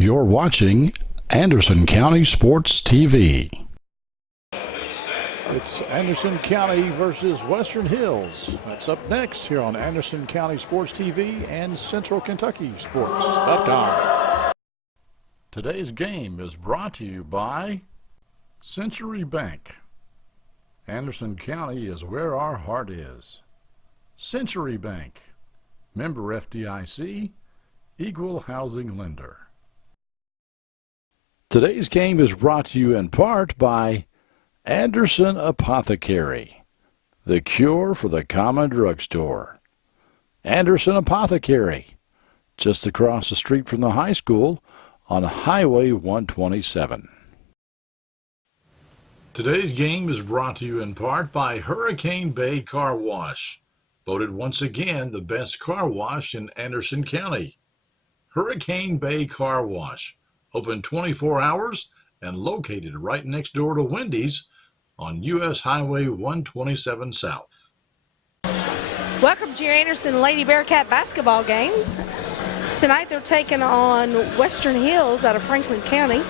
You're watching Anderson County Sports TV. It's Anderson County versus Western Hills. That's up next here on Anderson County Sports TV and CentralKentuckySports.com. Today's game is brought to you by Century Bank. Anderson County is where our heart is. Century Bank, member FDIC, equal housing lender. Today's game is brought to you in part by Anderson Apothecary, the cure for the common drugstore. Anderson Apothecary, just across the street from the high school on Highway 127. Today's game is brought to you in part by Hurricane Bay Car Wash, voted once again the best car wash in Anderson County. Hurricane Bay Car Wash, open 24 hours and located right next door to Wendy's on U.S. Highway 127 South. Welcome to your Anderson Lady Bearcat basketball game. Tonight they're taking on Western Hills out of Franklin County.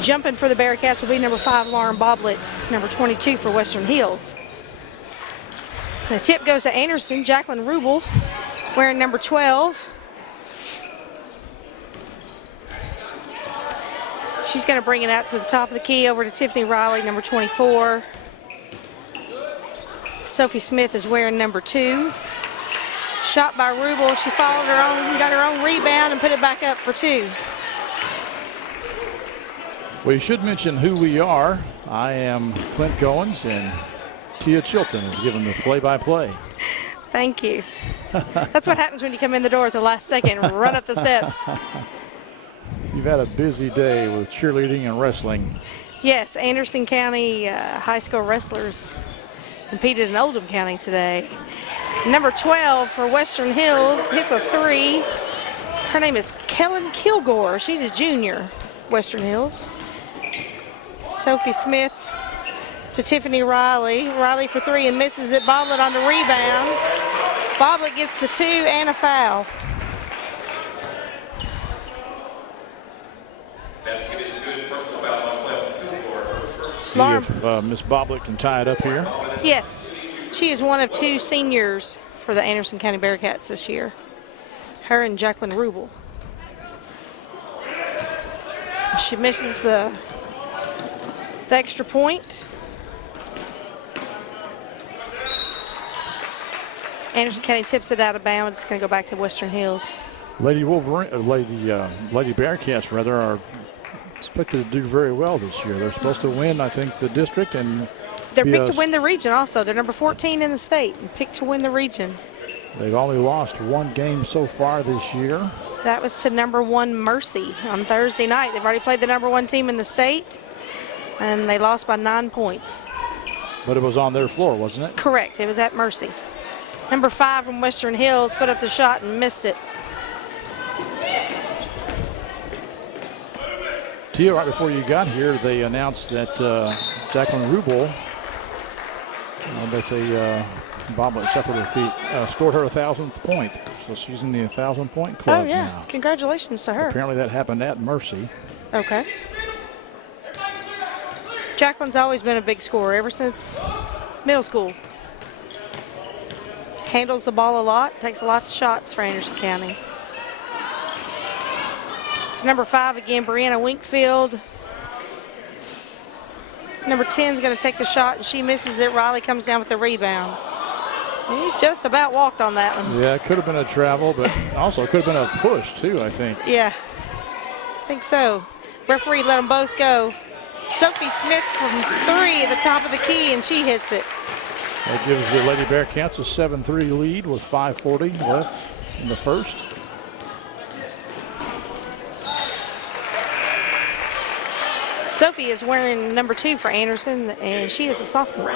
Jumping for the Bearcats will be number 5, Lauren Boblet, number 22 for Western Hills. The tip goes to Anderson, Jacqueline Rubel, wearing number 12. She's going to bring it out to the top of the key over to Tiffany Riley, number 24. Sophie Smith is wearing number 2. Shot by Rubel. She followed her own, got her own rebound and put it back up for 2. We should mention who we are. I am Clint Goins, and Tia Chilton is giving the play-by-play. Thank you. That's what happens when you come in the door at the last second and run up the steps. You've had a busy day with cheerleading and wrestling. Yes, Anderson County high school wrestlers competed in Oldham County today. Number 12 for Western Hills hits a 3. Her name is Kellen Kilgore. She's a junior, Western Hills. Sophie Smith to Tiffany Riley. Riley for 3 and misses it. Boblet on the rebound. Boblet gets the 2 and a foul. See if Miss Boblet can tie it up here. Yes, she is one of 2 seniors for the Anderson County Bearcats this year. Her and Jacqueline Rubel. She misses the extra point. Anderson County tips it out of bounds. It's going to go back to Western Hills. Lady Bearcats rather are expected to do very well this year. They're supposed to win, I think, the district, and they're picked to win the region also. They're number 14 in the state and picked to win the region. They've only lost 1 game so far this year. That was to number 1 Mercy on Thursday night. They've already played the number 1 team in the state, and they lost by 9 points. But it was on their floor, wasn't it? Correct. It was at Mercy. Number 5 from Western Hills put up the shot and missed it. Tia, right before you got here, they announced that Jacqueline Rubel, they say Boblet suffered her feet, scored her 1,000th point. So she's in the 1,000-point club now. Congratulations to her. Apparently that happened at Mercy. Okay. Jacqueline's always been a big scorer ever since middle school. Handles the ball a lot, takes lots of shots for Anderson County. It's number 5 again, Brianna Winkfield. Number 10 is going to take the shot, and she misses it. Riley comes down with the rebound. He just about walked on that one. Yeah, it could have been a travel, but also it could have been a push, too, I think. Yeah, I think so. Referee let them both go. Sophie Smith from 3 at the top of the key, and she hits it. That gives the Lady Bearcats a 7-3 lead with 5:40 left in the first. Sophie is wearing number 2 for Anderson, and she is a sophomore.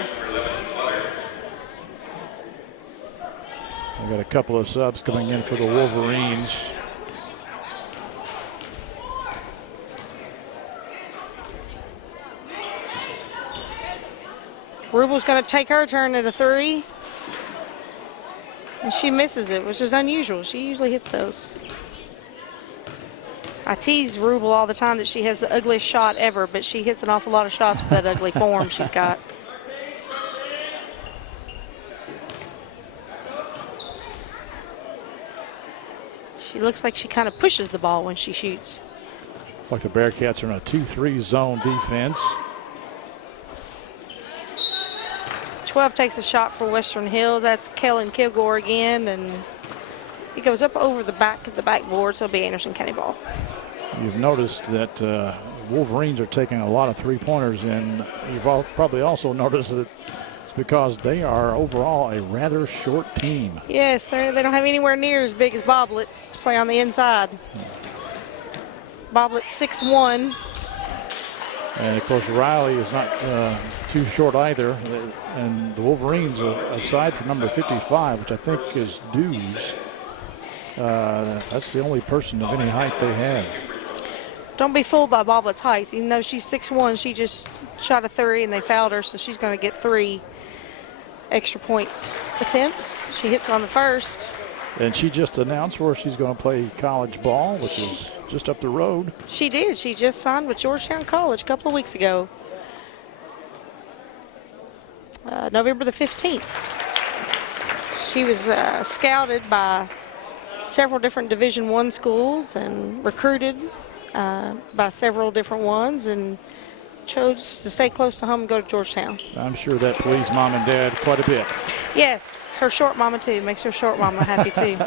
We've got a couple of subs coming in for the Wolverines. Rubel's going to take her turn at a 3. And she misses it, which is unusual. She usually hits those. I tease Rubel all the time that she has the ugliest shot ever, but she hits an awful lot of shots with that ugly form she's got. She looks like she kind of pushes the ball when she shoots. It's like the Bearcats are in a 2-3 zone defense. 12 takes a shot for Western Hills. That's Kellen Kilgore again, and he goes up over the back of the backboard, so it'll be Anderson County ball. You've noticed that Wolverines are taking a lot of three-pointers, and you've probably also noticed that it's because they are overall a rather short team. Yes, they don't have anywhere near as big as Boblet to play on the inside. Boblet's 6'1". And, of course, Riley is not too short either. And the Wolverines, aside from number 55, which I think is Dews, that's the only person of any height they have. Don't be fooled by Boblet's height. Even though she's 6'1", she just shot a 3 and they fouled her, so she's going to get 3 extra point attempts. She hits on the first. And she just announced where she's going to play college ball, which is just up the road. She did. She just signed with Georgetown College a couple of weeks ago. November the 15th. She was scouted by several different Division I schools and recruited by several different ones, and chose to stay close to home and go to Georgetown. I'm sure that pleased Mom and Dad quite a bit. Yes, her short mama too. Makes her short mama happy too.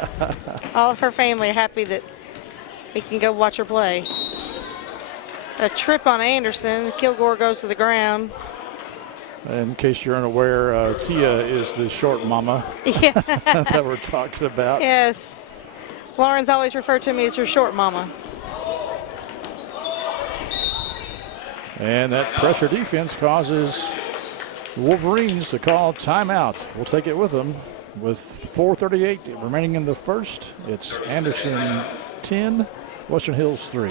All of her family are happy that we can go watch her play. A trip on Anderson. Kilgore goes to the ground. In case you're unaware, Tia is the short mama Yeah. that we're talking about. Yes. Lauren's always referred to me as her short mama. And that pressure defense causes the Wolverines to call timeout. We'll take it with them. With 4:38 remaining in the first, it's Anderson 10, Western Hills 3.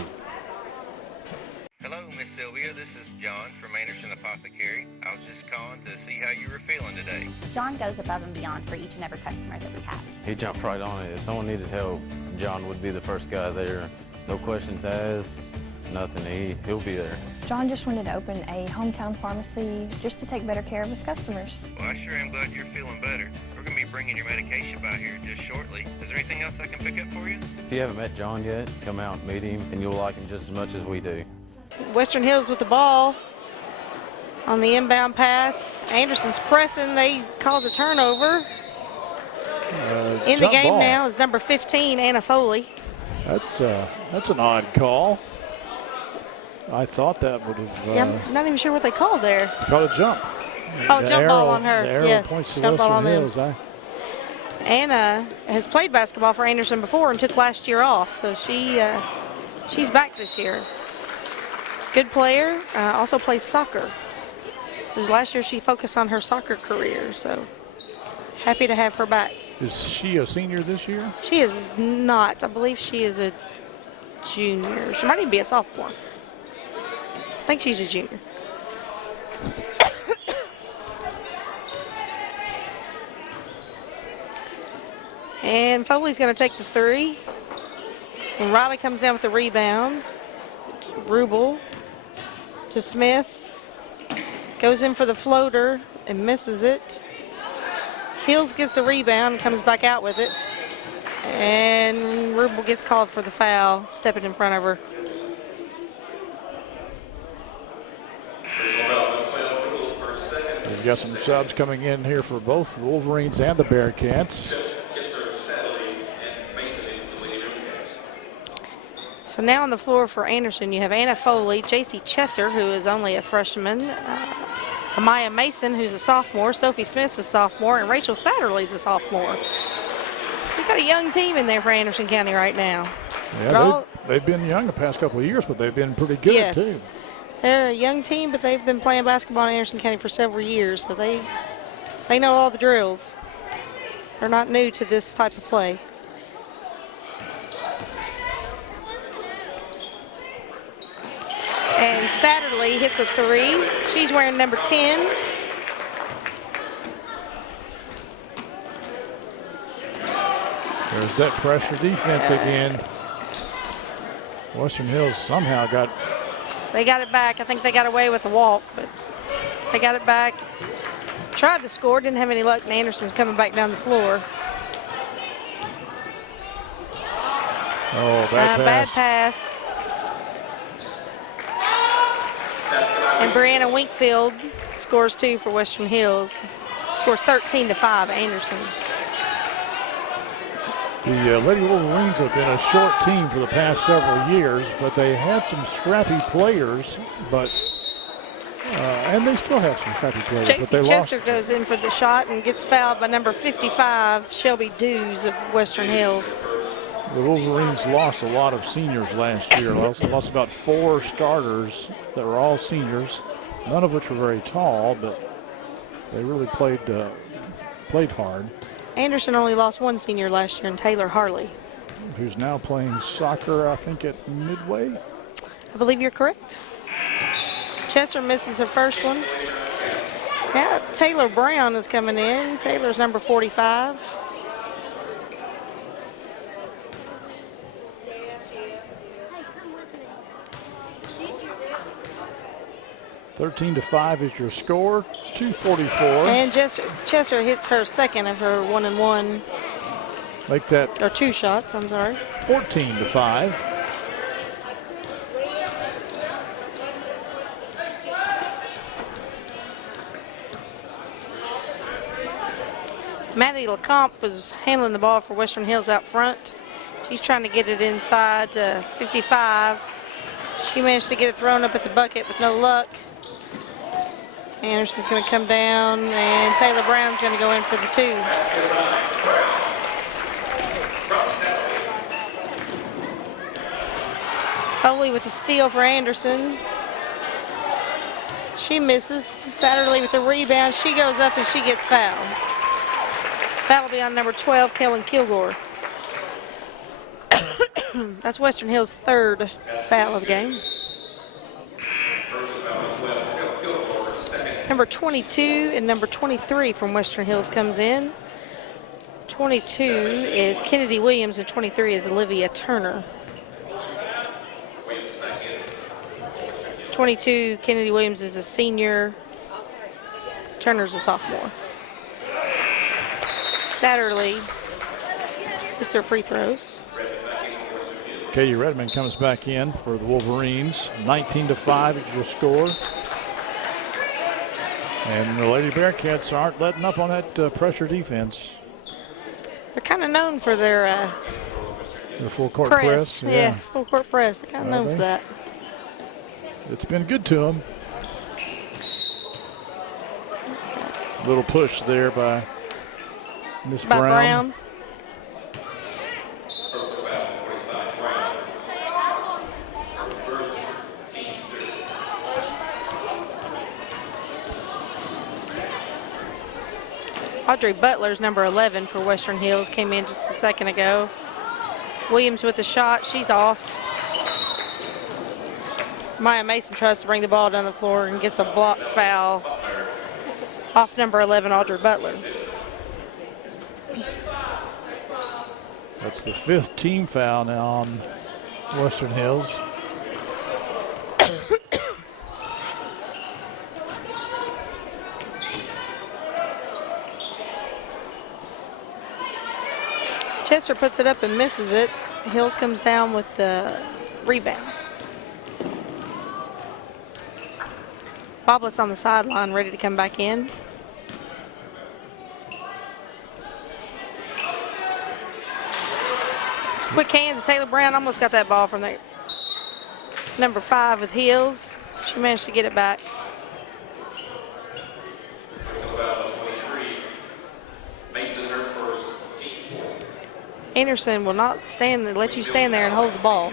Hello, Miss Sylvia. This is John from Anderson Apothecary. I was just calling to see how you were feeling today. John goes above and beyond for each and every customer that we have. He jumped right on it. If someone needed help, John would be the first guy there. No questions asked, nothing. He'll be there. John just wanted to open a hometown pharmacy just to take better care of his customers. Well, I sure am glad you're feeling better. We're going to be bringing your medication by here just shortly. Is there anything else I can pick up for you? If you haven't met John yet, come out and meet him, and you'll like him just as much as we do. Western Hills with the ball on the inbound pass. Anderson's pressing. They cause a turnover. In the game ball. now is number 15, Anna Foley. That's an odd call. I thought that would have Yeah, I'm not even sure what they called there. called a jump. Oh, The jump ball arrow- on her. The arrow Yes, points to jump ball Western on them. Hills. Anna has played basketball for Anderson before and took last year off, so she's back this year. Good player, also plays soccer. So last year she focused on her soccer career, so happy to have her back. Is she a senior this year? She is not. I believe she is a junior. She might even be a sophomore. I think she's a junior. And Foley's going to take the 3. And Riley comes down with the rebound. Rubel to Smith. Goes in for the floater and misses it. Hills gets the rebound and comes back out with it. And Rubel gets called for the foul, stepping in front of her. We've got some subs coming in here for both the Wolverines and the Bearcats. So now on the floor for Anderson, you have Anna Foley, J.C. Chesser, who is only a freshman, Amaya Mason, who's a sophomore, Sophie Smith's a sophomore, and Rachel Satterley's a sophomore. We've got a young team in there for Anderson County right now. Yeah, they've been young the past couple of years, but they've been pretty good Yes. too. They're a young team, but they've been playing basketball in Anderson County for several years, so they know all the drills. They're not new to this type of play. And Satterley hits a 3. She's wearing number 10. There's that pressure defense again. Western Hills somehow got. They got it back. I think they got away with the walk, but they got it back. Tried to score, didn't have any luck, and Anderson's coming back down the floor. Oh, bad pass. And Brianna Winkfield scores 2 for Western Hills. Scores 13-5, Anderson. The Lady Wolverines have been a short team for the past several years, but they had some scrappy players, and they still have some scrappy players. But they Chester lost. goes in for the shot and gets fouled by number 55, Shelby Dews of Western Hills. The Wolverines lost a lot of seniors last year. Lost about 4 starters that were all seniors, none of which were very tall, but they really played hard. Anderson only lost 1 senior last year, and Taylor Harley. Who's now playing soccer, I think, at Midway. I believe you're correct. Chester misses her first one. Yeah, Taylor Brown is coming in. Taylor's number 45. 13-5 is your score. 2:44. And Chester hits her second of her 1-and-1. Make that. Or 2 shots, I'm sorry. 14-5. Maddie LeCompte was handling the ball for Western Hills out front. She's trying to get it inside to 55. She managed to get it thrown up at the bucket with no luck. Anderson's going to come down, and Taylor Brown's going to go in for the 2. Foley with a steal for Anderson. She misses. Satterley with the rebound. She goes up and she gets fouled. Foul will be on number 12, Kellen Kilgore. That's Western Hills' 3rd foul of the game. Number 22 and number 23 from Western Hills comes in. 22 is Kennedy Williams and 23 is Olivia Turner. 22, Kennedy Williams is a senior. Turner's a sophomore. Satterley hits her free throws. Katie Redmond comes back in for the Wolverines. 19-5 is your score. And the Lady Bearcats aren't letting up on that pressure defense. They're kind of known for their full court press. Yeah, full court press. They're kind of known for that. It's been good to them. Little push there by Miss Brown. Audrey Butler's number 11 for Western Hills came in just a second ago. Williams with the shot, she's off. Maya Mason tries to bring the ball down the floor and gets a block foul off number 11, Audrey Butler. That's the 5th team foul now on Western Hills. Chester puts it up and misses it. Hills comes down with the rebound. Boblett's on the sideline, ready to come back in. It's quick hands. Taylor Brown almost got that ball from there. Number 5 with Hills. She managed to get it back. Anderson will not let you stand there and hold the ball.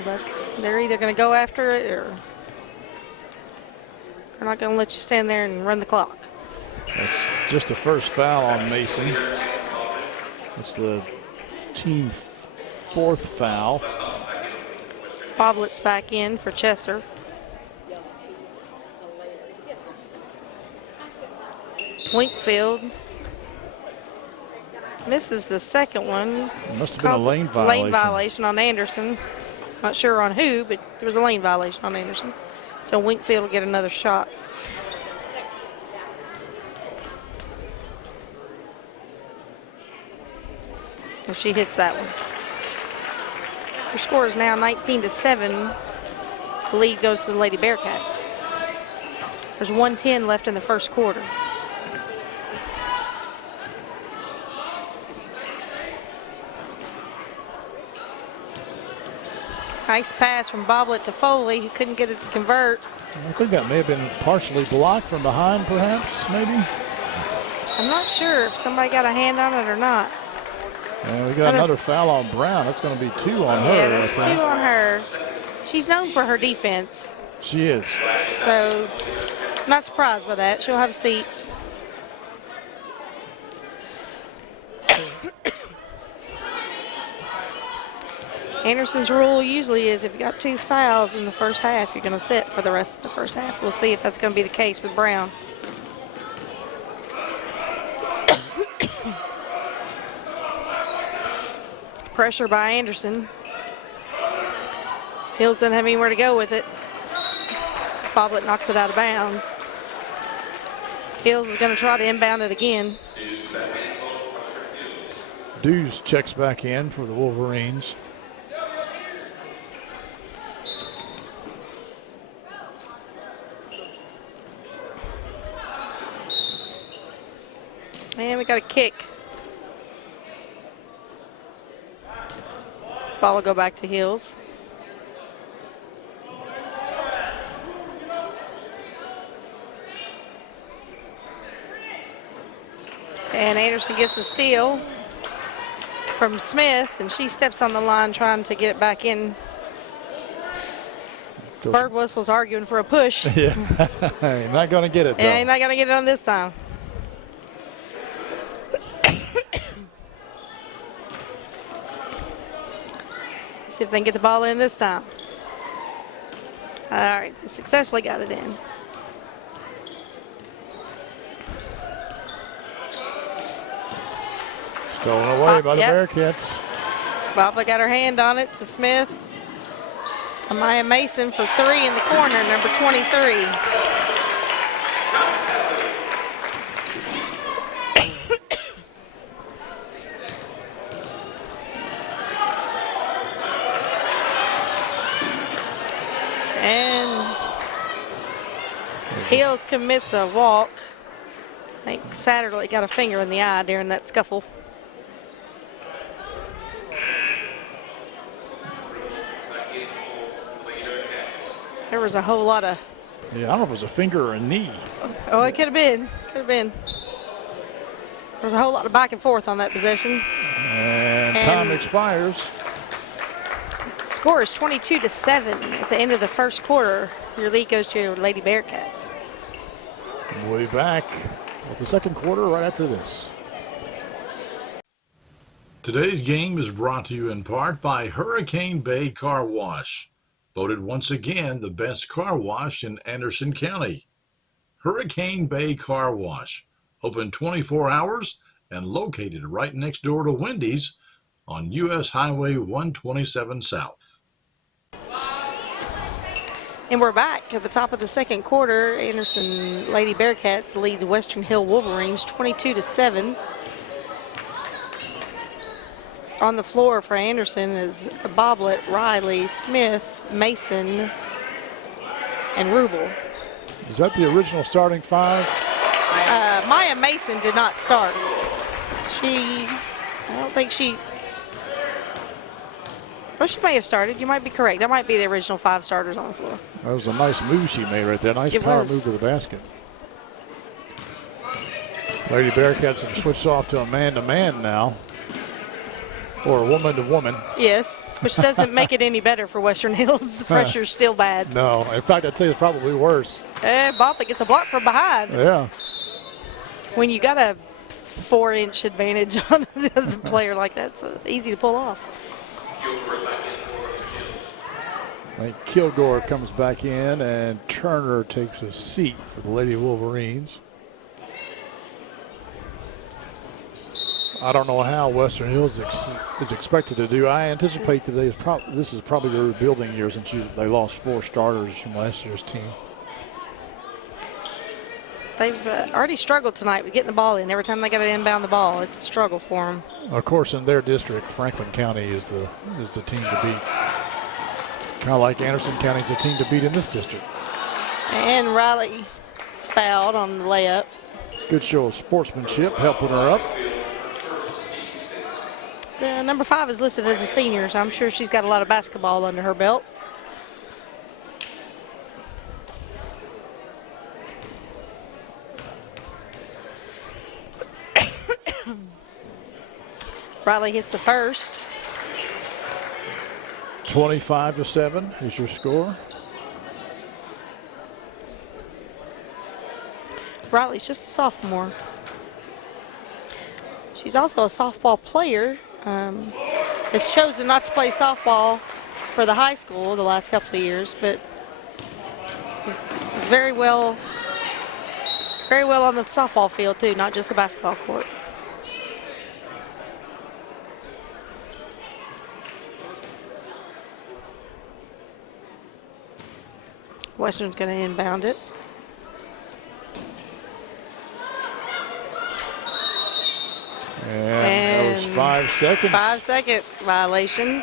They're either going to go after it or they're not going to let you stand there and run the clock. That's just the first foul on Mason. It's the team 4th foul. Boblett's back in for Chester. Winkfield misses the second one. It must have been a lane violation. Lane violation on Anderson. Not sure on who, but there was a lane violation on Anderson. So Winkfield will get another shot. And she hits that one. Her score is now 19-7. The lead goes to the Lady Bearcats. There's 1:10 left in the first quarter. Nice pass from Boblet to Foley, who couldn't get it to convert. I think that may have been partially blocked from behind, perhaps, maybe. I'm not sure if somebody got a hand on it or not. And we got another foul on Brown. That's going to be 2 on her. Yeah, that's 2 on her. She's known for her defense. She is. So, not surprised by that. She'll have a seat. Anderson's rule usually is if you got 2 fouls in the first half, you're going to sit for the rest of the first half. We'll see if that's going to be the case with Brown. Pressure by Anderson. Hills doesn't have anywhere to go with it. Boblet knocks it out of bounds. Hills is going to try to inbound it again. Dews checks back in for the Wolverines. And we got a kick. Ball will go back to Hills. And Anderson gets the steal from Smith, and she steps on the line trying to get it back in. Bird whistle's arguing for a push. Yeah, he's not going to get it, though. Yeah, he's not going to get it on this time. See if they can get the ball in this time. All right, they successfully got it in. Stolen away by the Bearcats. Bobba got her hand on it to Smith. Amaya Mason for 3 in the corner, number 23. And Hills commits a walk. I think Satterley got a finger in the eye during that scuffle. There was a whole lot of... Yeah, I don't know if it was a finger or a knee. Oh, it could have been. Could have been. There was a whole lot of back and forth on that possession. And time expires. Score is 22-7 at the end of the first quarter. Your lead goes to your Lady Bearcats. We'll be back with the second quarter right after this. Today's game is brought to you in part by Hurricane Bay Car Wash, voted once again the best car wash in Anderson County. Hurricane Bay Car Wash, open 24 hours and located right next door to Wendy's on U.S. Highway 127 South. And we're back at the top of the second quarter. Anderson Lady Bearcats leads Western Hill Wolverines 22-7. On the floor for Anderson is Boblet, Riley, Smith, Mason, and Rubel. Is that the original starting 5? Maya Mason did not start. I don't think she... Well, she may have started. You might be correct. That might be the original 5 starters on the floor. That was a nice move she made right there. Nice power move to the basket. Lady Bearcats have switched off to a man-to-man now. Or a woman-to-woman. Yes, which doesn't make it any better for Western Hills. The pressure's still bad. No, in fact, I'd say it's probably worse. Boblet gets a block from behind. Yeah. When you got a 4-inch advantage on the player like that, it's easy to pull off. I think Kilgore comes back in, and Turner takes a seat for the Lady Wolverines. I don't know how Western Hills is expected to do. I anticipate today this is probably their rebuilding year since they lost 4 starters from last year's team. They've already struggled tonight with getting the ball in. Every time they got to inbound the ball, it's a struggle for them. Of course, in their district, Franklin County is the team to beat. Kind of like Anderson County is the team to beat in this district. And Riley is fouled on the layup. Good show of sportsmanship, helping her up. Number 5 is listed as a senior, so I'm sure she's got a lot of basketball under her belt. Riley hits the first. 25-7 is your score. Riley's just a sophomore. She's also a softball player. Has chosen not to play softball for the high school the last couple of years, but is very well on the softball field too, not just the basketball court. Western's going to inbound it. And that was 5 seconds. 5-second violation.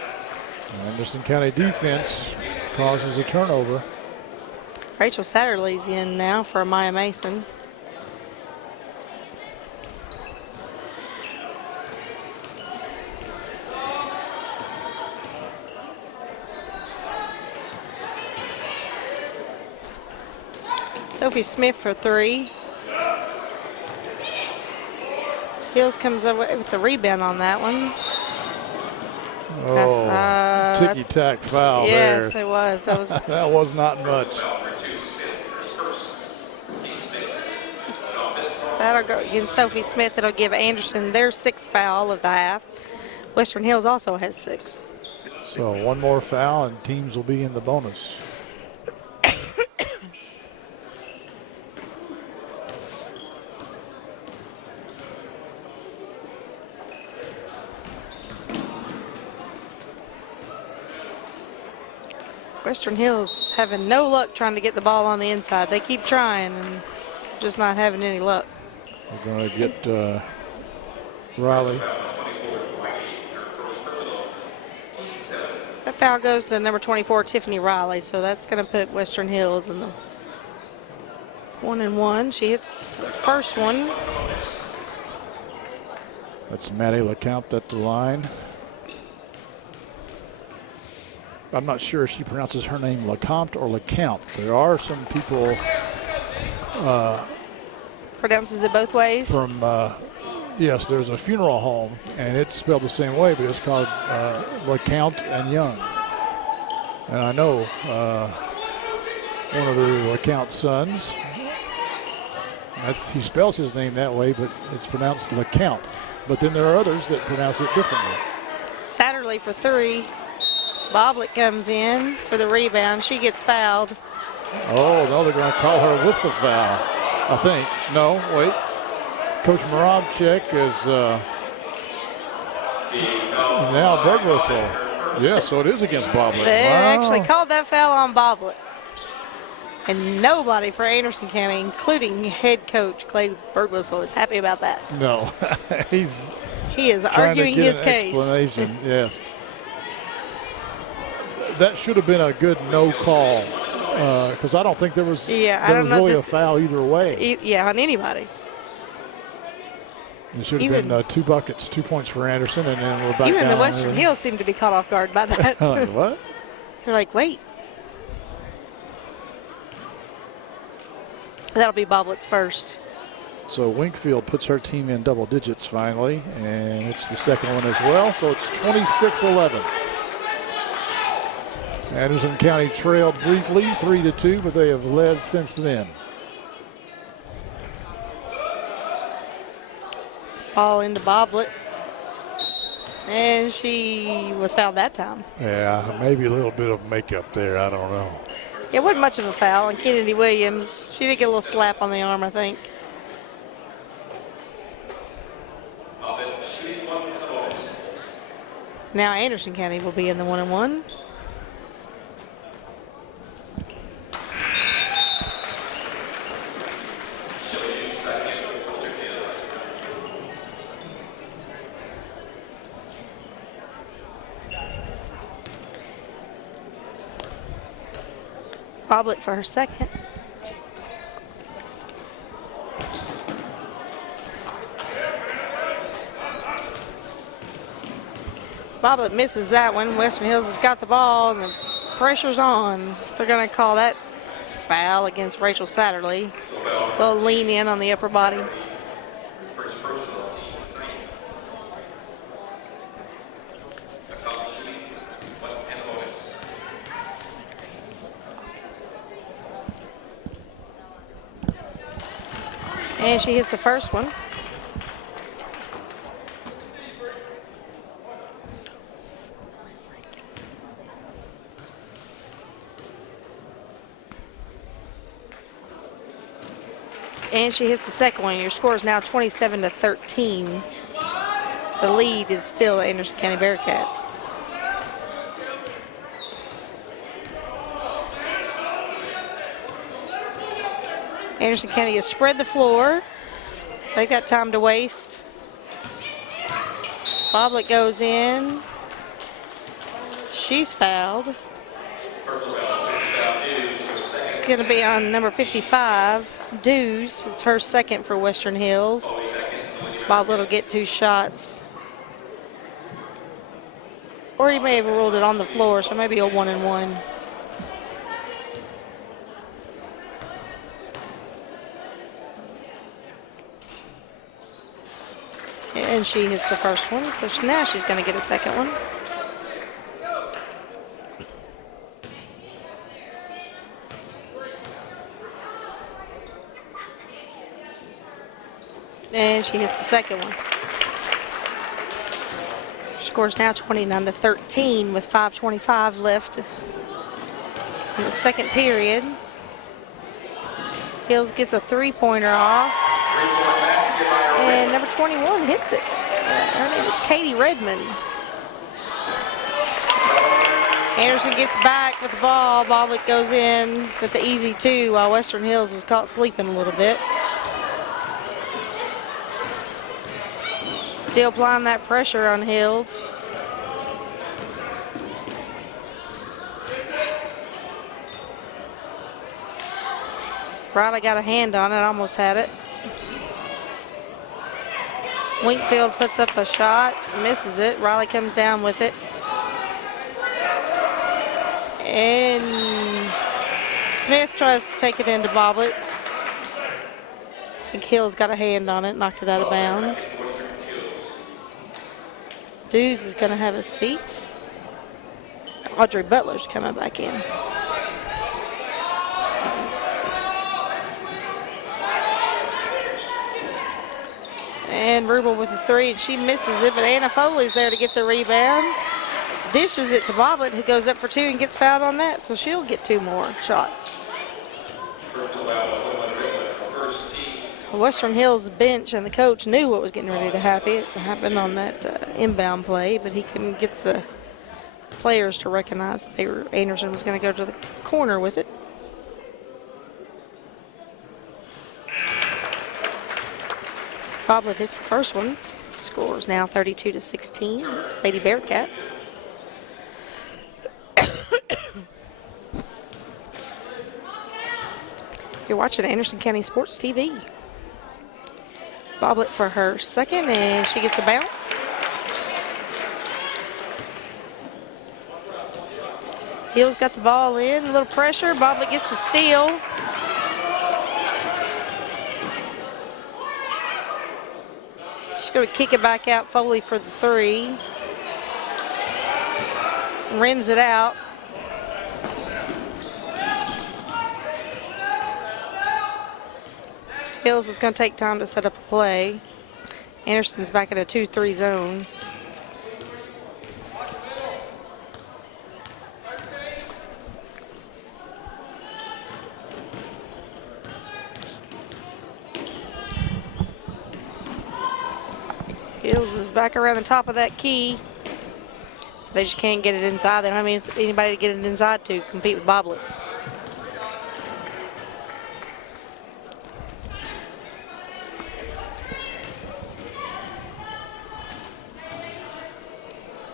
Anderson County defense causes a turnover. Rachel Satterley's in now for Maya Mason. Sophie Smith for 3. Hills comes up with the rebound on that one. Oh, ticky-tack foul there. Yes, it was. That was that was not much. That'll go against Sophie Smith. It'll give Anderson their 6th foul of the half. Western Hills also has 6. So one more foul and teams will be in the bonus. Western Hills having no luck trying to get the ball on the inside. They keep trying and just not having any luck. We're going to get Riley. That foul goes to number 24, Tiffany Riley, so that's going to put Western Hills in the 1-1. She hits the first one. That's Maddie LeCount at the line. I'm not sure if she pronounces her name LeCount or LeCount. There are some people Pronounces it both ways. From yes, there's a funeral home, and it's spelled the same way, but it's called LeCount and Young. And I know one of the LeCount sons. He spells his name that way, but it's pronounced LeCount. But then there are others that pronounce it differently. Satterley for 3. Boblet comes in for the rebound. She gets fouled. Oh, no, they're going to call her with the foul, I think. No, wait. Coach Moravchik is now bird whistle. Yeah, so it is against Boblet. They actually called that foul on Boblet. And nobody for Anderson County, including head coach Clay Birdwhistle, is happy about that. No, he is arguing his case. Explanation, yes. That should have been a good no call because I don't think there was really a foul either way. Yeah, on anybody. It should have been 2 buckets, 2 points for Anderson, and then we're back even down. the Western Hills seem to be caught off guard by that. Like, what? They're like, wait. That'll be Boblet's first. So Winkfield puts her team in double digits finally, and it's the second one as well. So it's 26-11. Anderson County trailed briefly 3-2, but they have led since then. Ball into Boblet. And she was fouled that time. Yeah, maybe a little bit of makeup there. I don't know. It wasn't much of a foul. And Kennedy Williams, she did get a little slap on the arm, I think. Now Anderson County will be in the 1-1. Boblet for her second. Boblet misses that one. Western Hills has got the ball and the pressure's on. They're going to call that foul against Rachel Satterley. They'll lean in on the upper body. And she hits the first one. And she hits the second one. Your score is now 27-13. The lead is still Anderson County Bearcats. Anderson County has spread the floor. They've got time to waste. Boblet goes in. She's fouled. It's going to be on number 55, Dews. It's her second for Western Hills. Boblet will get 2 shots. Or he may have ruled it on the floor, so maybe a 1-and-1. And she hits the first one, so now she's going to get a second one. And she hits the second one. Score's now 29-13 with 5:25 left in the second period. Hills gets a 3-pointer off. And number 21 hits it. Her name is Katie Redmond. Anderson gets back with the ball. Boblet goes in with the easy 2 while Western Hills was caught sleeping a little bit. Still applying that pressure on Hills. Riley got a hand on it, almost had it. Winkfield puts up a shot, misses it. Riley comes down with it. And Smith tries to take it into Boblet. I think Hills got a hand on it, knocked it out of bounds. Dews is going to have a seat. Audrey Butler's coming back in. And Rubel with a 3, and she misses it, but Anna Foley's there to get the rebound. Dishes it to Boblet, who goes up for 2 and gets fouled on that, so she'll get 2 more shots. The Western Hills bench and the coach knew what was getting ready to happen on that inbound play, but he couldn't get the players to recognize that Anderson was going to go to the corner with it. Boblet hits the first one. Score is now 32-16. Lady Bearcats. You're watching Anderson County Sports TV. Boblet for her second, and she gets a bounce. Hills got the ball in, a little pressure. Boblet gets the steal. She's going to kick it back out. Foley for the 3. Rims it out. Hills is going to take time to set up a play. Anderson's back in a 2-3 zone. Hills is back around the top of that key. They just can't get it inside. They don't have anybody to get it inside to compete with Boblet.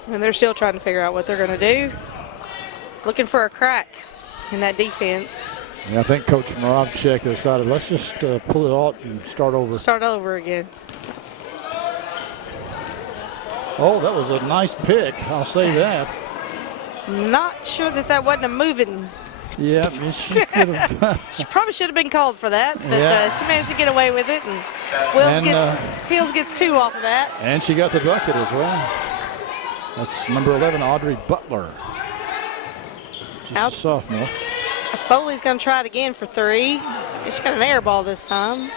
And they're still trying to figure out what they're going to do. Looking for a crack in that defense. Yeah, I think Coach Moravchik decided, let's just pull it out and start over. Start over again. Oh, that was a nice pick. I'll say that. Not sure that wasn't a moving. Yeah, she could have. She probably should have been called for that, but Yeah. she managed to get away with it. And Hills gets 2 off of that. And she got the bucket as well. That's number 11, Audrey Butler. She's a sophomore. Foley's going to try it again for 3. She's got an air ball this time.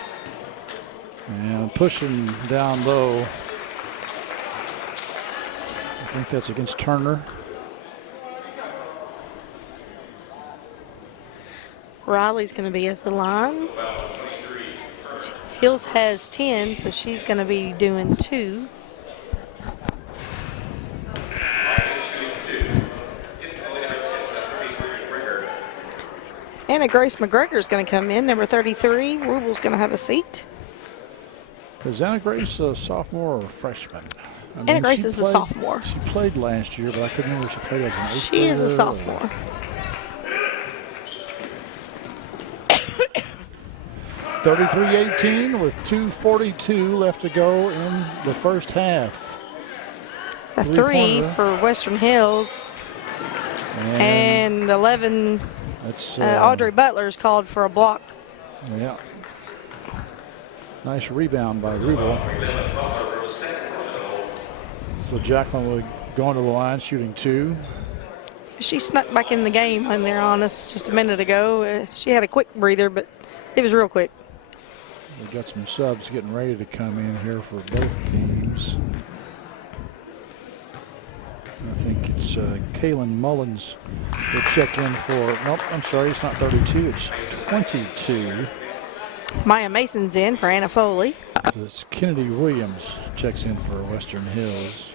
And pushing down low. I think that's against Turner. Riley's going to be at the line. Hills has 10, so she's going to be doing 2. Anna Grace McGregor is going to come in, number 33. Rubel's going to have a seat. Is Anna Grace a sophomore or a freshman? Anna Grace is a sophomore. She played last year, but I couldn't remember if she played as an 8th She is a grader sophomore. 33-18 with 2:42 left to go in the first half. A 3 for Western Hills. And 11, that's Audrey Butler is called for a block. Yeah. Nice rebound by Rubel. So Jacqueline would go into the line shooting 2. She snuck back in the game when they're on us just a minute ago. She had a quick breather, but it was real quick. We've got some subs getting ready to come in here for both teams. I think it's Kaylin Mullins will check in for, nope, I'm sorry, it's not 32, it's 22. Maya Mason's in for Anna Foley. So it's Kennedy Williams checks in for Western Hills.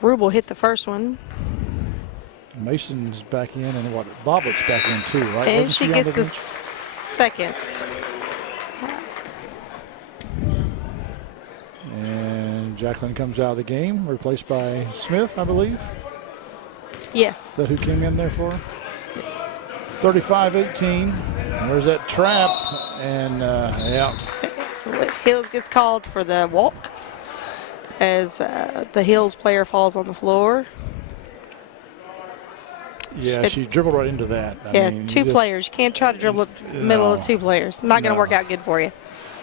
Rubel hit the first one. Mason's back in, and what? Boblett's back in too, right? And Wasn't she on gets the bench? second. And Jacqueline comes out of the game, replaced by Smith, I believe. Yes. Is that who came in there for? 35-18. And there's that trap, and yeah. Hills gets called for the walk as the Hills player falls on the floor. Yeah, she dribbled right into that. I mean, 2 players. You can't try to dribble the middle of 2 players. Not going to work out good for you.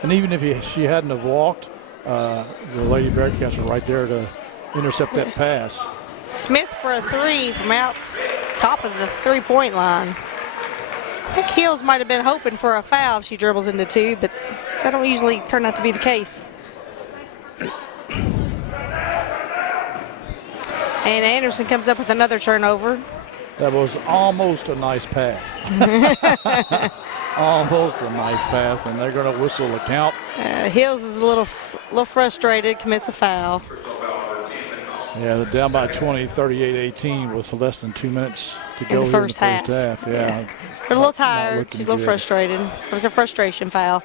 And even if she hadn't have walked, the Lady Bearcats were right there to intercept that pass. Smith for a 3 from out top of the 3-point line. I think Hills might have been hoping for a foul if she dribbles into 2, but that don't usually turn out to be the case. And Anderson comes up with another turnover. That was almost a nice pass. Almost a nice pass, and they're going to whistle the count. Hills is a little frustrated, commits a foul. Yeah, they're down by 20, 38-18 with less than 2 minutes to go in the here first in the first half. Yeah. They're a little tired. She's a little frustrated. It was a frustration foul.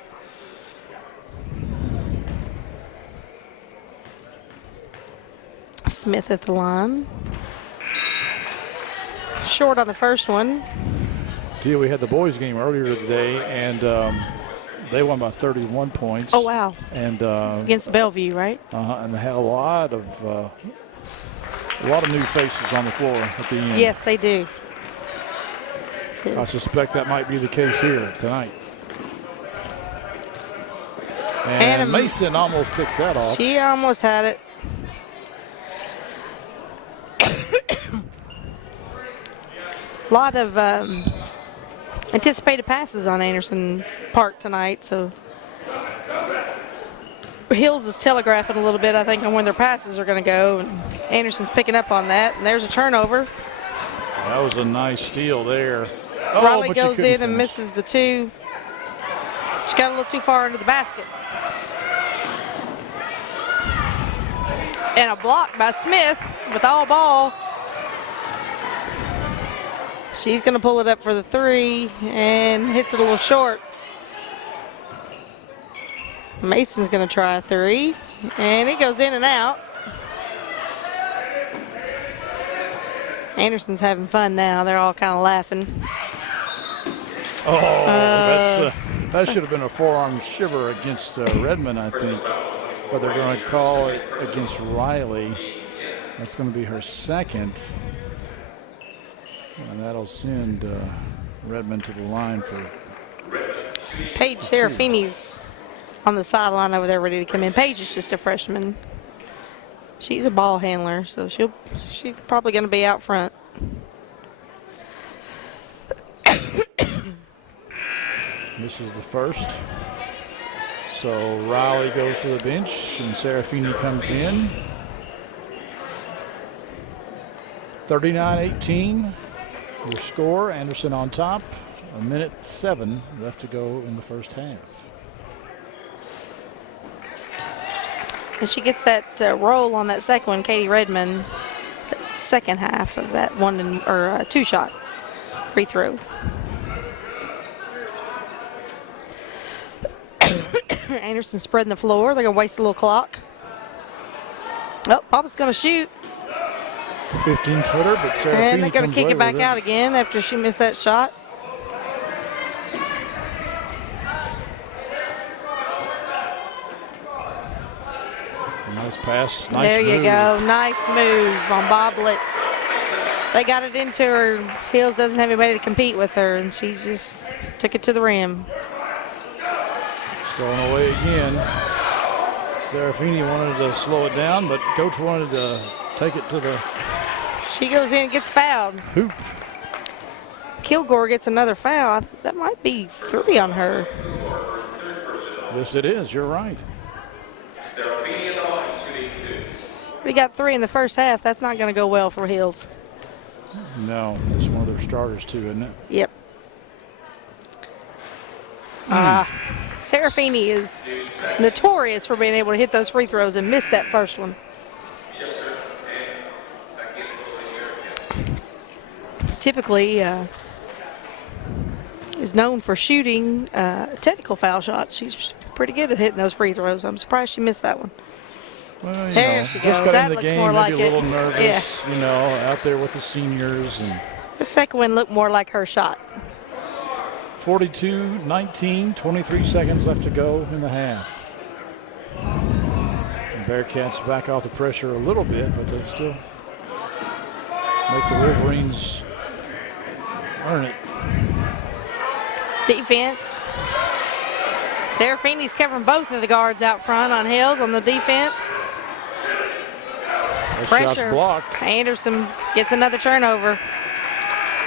Smith at the line. Short on the first one. We had the boys game earlier today, and they won by 31 points. Oh, wow. And against Bellevue, right? And they had a lot of new faces on the floor at the end. Yes, they do. I suspect that might be the case here tonight. And Mason almost picks that off. She almost had it. A lot of anticipated passes on Anderson's part tonight, so Hills is telegraphing a little bit, I think, on when their passes are going to go. And Anderson's picking up on that, and there's a turnover. That was a nice steal there. Riley goes in and misses the 2. She got a little too far into the basket. And a block by Smith with all ball. She's going to pull it up for the 3 and hits it a little short. Mason's going to try a 3, and it goes in and out. Anderson's having fun now. They're all kind of laughing. Oh, that should have been a forearm shiver against Redmond, I think. But they're going to call it against Riley. That's going to be her second. And that'll send Redmond to the line for Paige Serafini's on the sideline over there ready to come in. Paige is just a freshman. She's a ball handler, so she's probably going to be out front. This is the first. So Riley goes to the bench and Serafini comes in. 39-18. Your score, Anderson on top. 1:07 left to go in the first half. And she gets that roll on that second one, Katie Redmond, second half of that 2-shot free throw. Anderson spreading the floor. They're going to waste a little clock. Oh, Papa's going to shoot. 15-footer, but Serafini And they're going to kick it back with out again after she missed that shot. Nice pass. Nice There you move. go. Nice move on Boblet. They got it into her. Hills doesn't have anybody to compete with her, and she just took it to the rim. Stolen away again. Serafini wanted to slow it down, but coach wanted to take it to the She goes in and gets fouled. hoop. Kilgore gets another foul. That might be 3 on her. Yes, it is. You're right. We got 3 in the first half. That's not going to go well for Hills. No, it's one of their starters too, isn't it? Yep. Serafini is notorious for being able to hit those free throws and miss that first one. Typically is known for shooting technical foul shots. She's pretty good at hitting those free throws. I'm surprised she missed that one. Well, There she just goes. got That into the looks game, more maybe like a little it. nervous, out there with the seniors. And The second one looked more like her shot. 42-19, 23 seconds left to go in the half. And Bearcats back off the pressure a little bit, but they still make the Wolverines earn it. Defense. Serafini's covering both of the guards out front on Hills on the defense. That Pressure. shot's blocked. Anderson gets another turnover.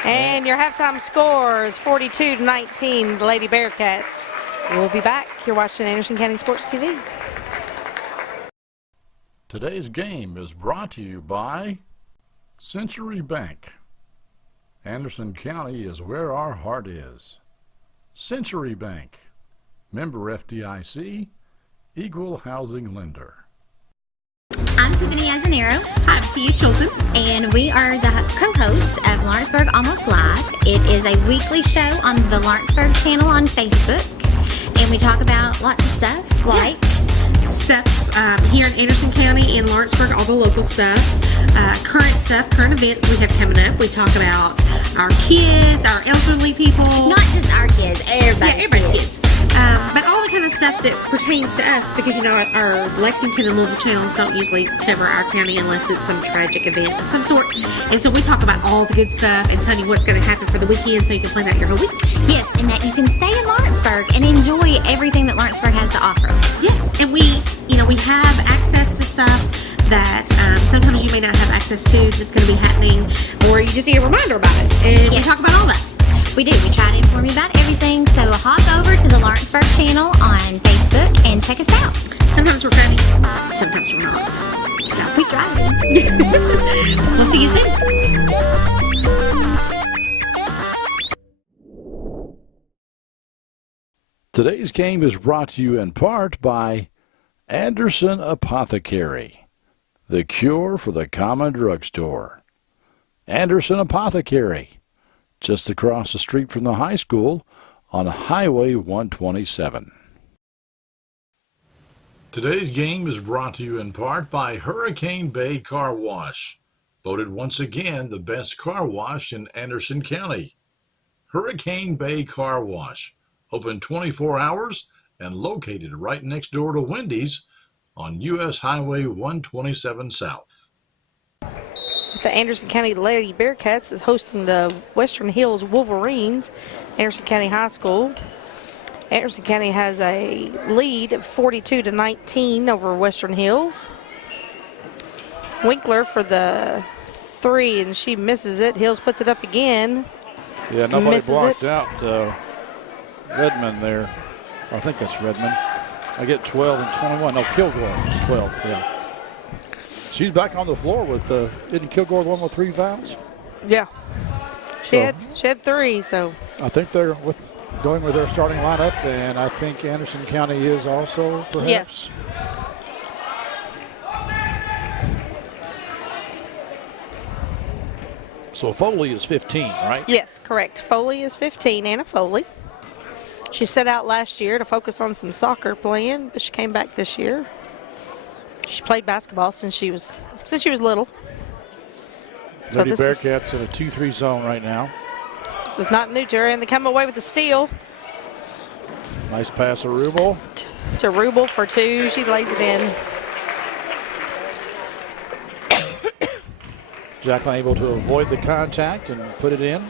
And your halftime score is 42-19, the Lady Bearcats. We'll be back. You're watching Anderson County Sports TV. Today's game is brought to you by Century Bank. Anderson County is where our heart is. Century Bank, member FDIC, equal housing lender. I'm Tiffany Azanero. Hi, I'm Tia Chilton. And we are the co-hosts of Lawrenceburg Almost Live. It is a weekly show on the Lawrenceburg channel on Facebook. And we talk about lots of stuff like stuff here in Anderson County and Lawrenceburg, all the local stuff, current stuff, current events we have coming up. We talk about our kids, our elderly people. not just our kids, everybody's kids. But all the kind of stuff that pertains to us because, our Lexington and Louisville channels don't usually cover our county unless it's some tragic event of some sort. And so we talk about all the good stuff and tell you what's going to happen for the weekend so you can plan out your whole week. Yes, and that you can stay in Lawrenceburg and enjoy everything that Lawrenceburg has to offer. Yes, and we have access to stuff that sometimes you may not have access to that's going to be happening, or you just need a reminder about it. And we talk about all that. We do. We try to inform you about everything. So hop over to the Lawrenceburg channel on Facebook and check us out. Sometimes we're funny, sometimes we're not. So We try to. we'll see you soon. Today's game is brought to you in part by Anderson Apothecary, the cure for the common drugstore. Anderson Apothecary, just across the street from the high school on Highway 127. Today's game is brought to you in part by Hurricane Bay Car Wash, voted once again the best car wash in Anderson County. Hurricane Bay Car Wash, open 24 hours and located right next door to Wendy's on U.S. Highway 127 South. The Anderson County Lady Bearcats is hosting the Western Hills Wolverines, Anderson County High School. Anderson County has a lead of 42-19 over Western Hills. Winkler for the 3, and she misses it. Hills puts it up again. Yeah, nobody misses blocked it. out Redmond there. I think that's Redmond. I get 12 and 21. No, Kilgore is 12, yeah. She's back on the floor with, isn't Kilgore the one with 3 fouls? Yeah. She had 3, so. I think they're going with their starting lineup, and I think Anderson County is also, perhaps. Yes. So Foley is 15, right? Yes, correct. Foley is 15, Anna Foley. She set out last year to focus on some soccer playing, but she came back this year. She played basketball since she was little. So Lady Bearcats in a 2-3 zone right now. This is not new to her, and they come away with a steal. Nice pass to Rubel. To Rubel for 2. She lays it in. Jacqueline able to avoid the contact and put it in.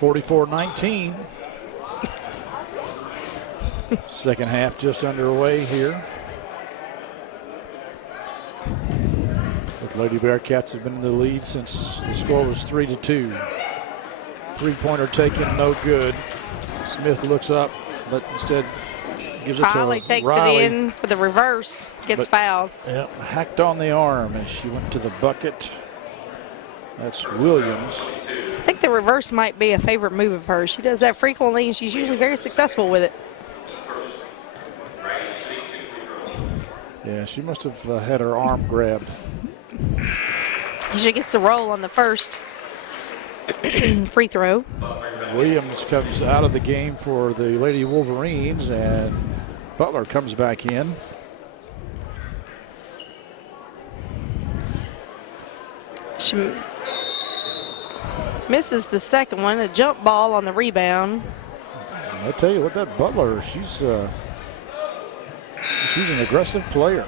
44-19. Second half just underway here. But Lady Bearcats have been in the lead since the score was 3-2. Three-pointer taken, no good. Smith looks up, but instead gives it to Riley takes Riley. it in for the reverse, gets fouled. Yep, hacked on the arm as she went to the bucket. That's Williams. I think the reverse might be a favorite move of hers. She does that frequently, and she's usually very successful with it. Yeah, she must have had her arm grabbed. She gets the roll on the first free throw. Williams comes out of the game for the Lady Wolverines, and Butler comes back in. She misses the second one, a jump ball on the rebound. I tell you what, that Butler, she's an aggressive player.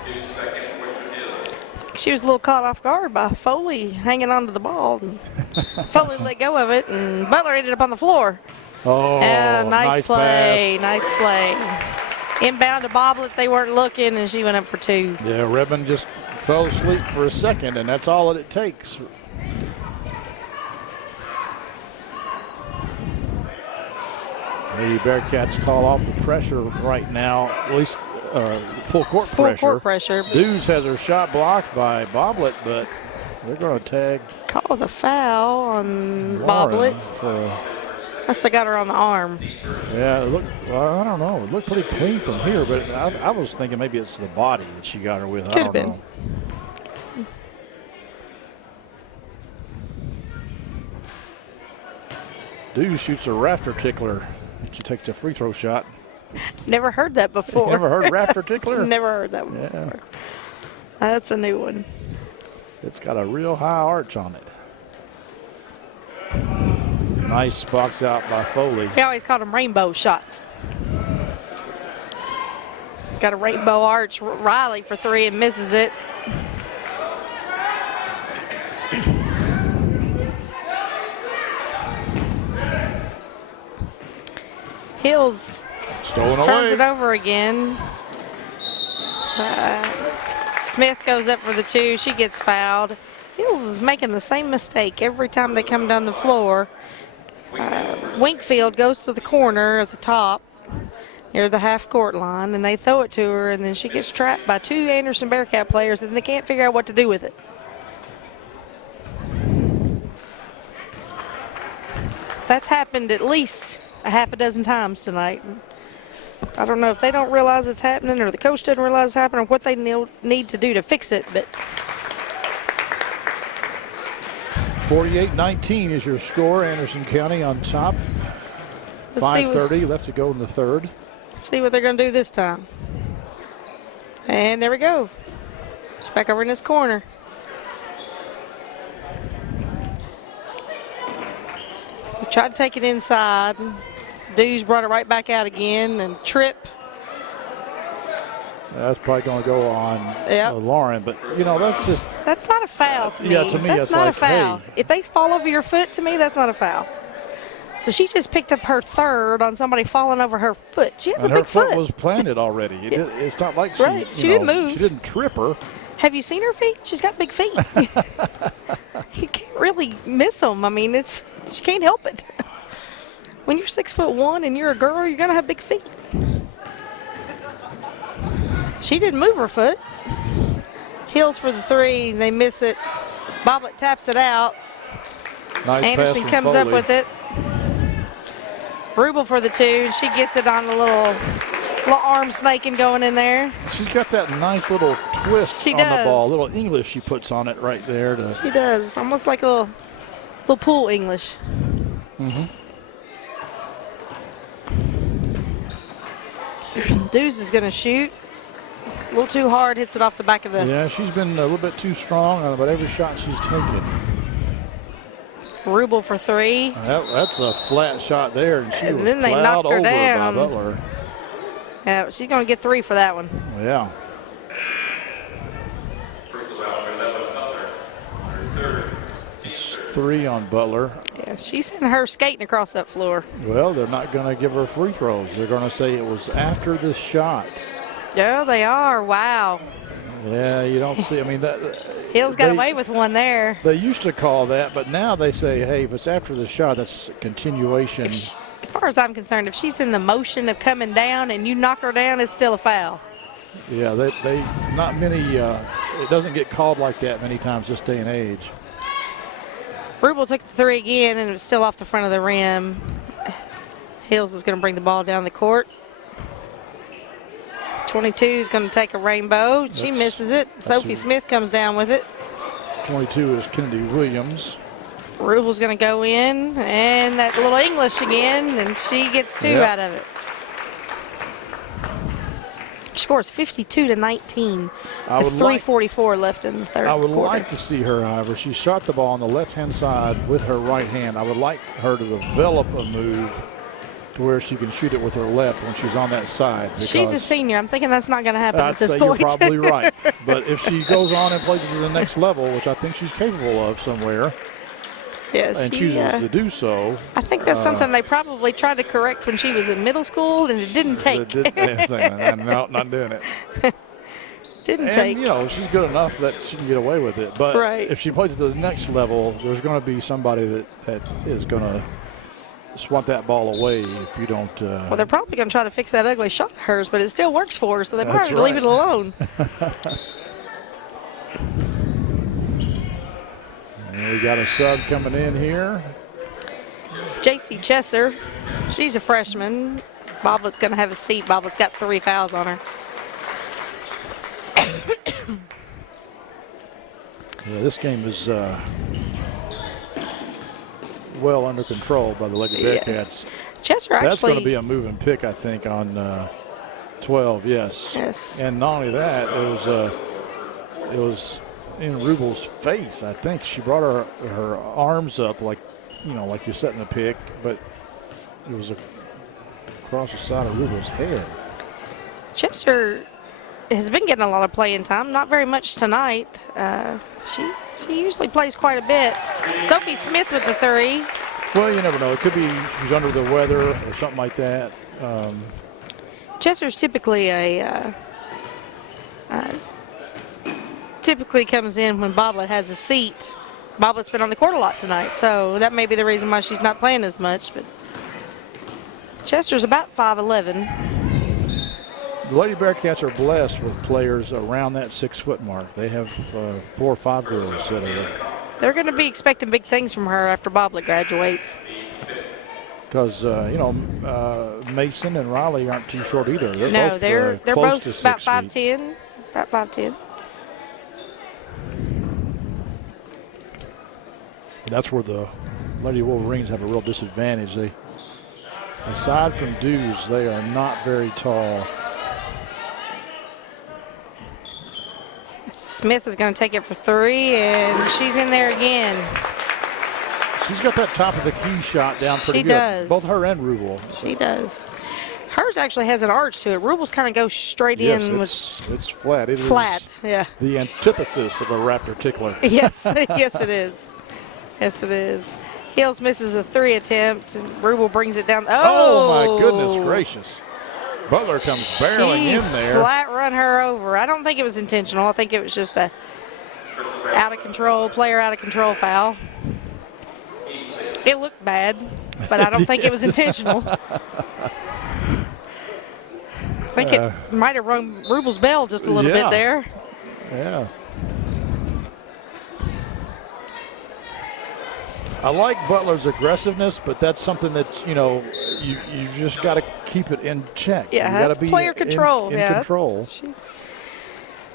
She was a little caught off guard by Foley hanging onto the ball. And Foley let go of it, and Butler ended up on the floor. Oh, nice play, pass. nice play. Inbound to Boblet, they weren't looking, and she went up for 2. Yeah, Redmond just fell asleep for a second, and that's all that it takes. The Bearcats call off the pressure right now, at least full court pressure. Full court pressure. Dews has her shot blocked by Boblet, but they're going to tag. Call the foul on Lauren Boblet. Must have got her on the arm. Yeah, well, I don't know. It looked pretty clean from here, but I was thinking maybe it's the body that she got her with. Could have been. Know. Dews shoots a rafter tickler. She takes a free throw shot. Never heard that before. Never heard rafter tickler? Never heard that one before. That's a new one. It's got a real high arch on it. Nice box out by Foley. They always called them rainbow shots. Got a rainbow arch. Riley for 3 and misses it. Hills turns it over again. Smith goes up for the 2. She gets fouled. Hills is making the same mistake every time they come down the floor. Winkfield goes to the corner at the top near the half-court line, and they throw it to her, and then she gets trapped by 2 Anderson Bearcat players, and they can't figure out what to do with it. That's happened at least a half a dozen times tonight. I don't know if they don't realize it's happening or the coach doesn't realize it's happening or what they need to do to fix it, but 48-19 is your score. Anderson County on top. 5:30 left to go in the third. Let's see what they're going to do this time. And there we go. It's back over in this corner. We tried to take it inside. Dews brought it right back out again and trip. That's probably going to go on Lauren, but that's not a foul to me. Yeah, to me that's not like, a foul. hey. If they fall over your foot, to me, that's not a foul. So she just picked up her third on somebody falling over her foot. She has a big foot. Her foot was planted already. It's not like she didn't move. She didn't trip her. Have you seen her feet? She's got big feet. You can't really miss them. I mean, she can't help it. When you're 6'1" and you're a girl, you're gonna have big feet. She didn't move her foot. Hills for the three. They miss it. Boblet taps it out. Nice Anderson comes up with it. Rubel for the two. She gets it on a little arm snaking going in there. She's got that nice little twist on the ball. A little English she puts on it right there. She does. Almost like a little pool English. Mm-hmm. Dews is going to shoot. A little too hard, hits it off the back of the... Yeah, she's been a little bit too strong on about every shot she's taken. Rubel for three. That's a flat shot there, and she was then they plowed knocked her over down. by Butler. Yeah, she's going to get three for that one. Yeah. It's three on Butler. Yeah, she's sending her skating across that floor. Well, they're not going to give her free throws. They're going to say it was after the shot. Yeah, they are. Wow. Yeah, you don't see. I mean, Hills got away with one there. They used to call that, but now they say, hey, if it's after the shot, that's a continuation. As far as I'm concerned, if she's in the motion of coming down and you knock her down, it's still a foul. Yeah, they not many. It doesn't get called like that many times this day and age. Rubel took the three again, and it was still off the front of the rim. Hills is going to bring the ball down the court. 22 is going to take a rainbow. She misses it. Sophie Smith comes down with it. 22 is Kennedy Williams. Rubel's going to go in, and that little English again, and she gets two out of it. She scores 52-19 with 3:44 left in the third quarter. I would like to see her, however. She shot the ball on the left-hand side with her right hand. I would like her to develop a move to where she can shoot it with her left when she's on that side. She's a senior. I'm thinking that's not going to happen at this point. You're probably right. But if she goes on and plays it to the next level, which I think she's capable of somewhere, and chooses to do so. I think that's something they probably tried to correct when she was in middle school, and it didn't take. No, not doing it. Didn't take. You know, she's good enough that she can get away with it. But if she plays it to the next level, there's going to be somebody that is going to swat that ball away if you don't. Well, they're probably going to try to fix that ugly shot of hers, but it still works for her, so they might have to leave it alone. And we got a sub coming in here. J.C. Chesser, she's a freshman. Boblet's going to have a seat. Boblet's got 3 fouls on her. Yeah, this game is well under control by the Lady Bearcats. Chesser actually. That's going to be a moving pick, I think, on 12. Yes. And not only that, it was in Rubel's face. I think she brought her arms up like you're setting a pick, but it was across the side of Rubel's head. Chesser has been getting a lot of playing time. Not very much tonight. She usually plays quite a bit. Sophie Smith with the 3. Well, you never know. It could be she's under the weather or something like that. Chesser's typically typically comes in when Boblet has a seat. Boblet's been on the court a lot tonight, so that may be the reason why she's not playing as much. But Chester's about 5'11". The Lady Bearcats are blessed with players around that 6-foot mark. They have 4 or 5 girls that are. They're going to be expecting big things from her after Boblet graduates. Because Mason and Riley aren't too short either. They're both about 5'10". About 5'10". That's where the Lady Wolverines have a real disadvantage. They, aside from dudes, they are not very tall. Smith is going to take it for 3, and she's in there again. She's got that top of the key shot down pretty She good. does. Both her and Rubel. She does. Hers actually has an arch to it. Rubel's kind of goes straight Yes, in it's flat. It flat. is Yeah. the antithesis of a raptor tickler. Yes, yes it is. Yes it is. Hills misses a 3 attempt, and Rubel brings it down. Oh, my goodness gracious. Butler comes barreling in there. Flat run her over. I don't think it was intentional. I think it was just a player out of control foul. It looked bad, but I don't think it was intentional. I think it might have rung Rubel's bell just a little bit there. Yeah. I like Butler's aggressiveness, but that's something that, you know, you just got to keep it in check. Yeah, you got that's to be player control. in control.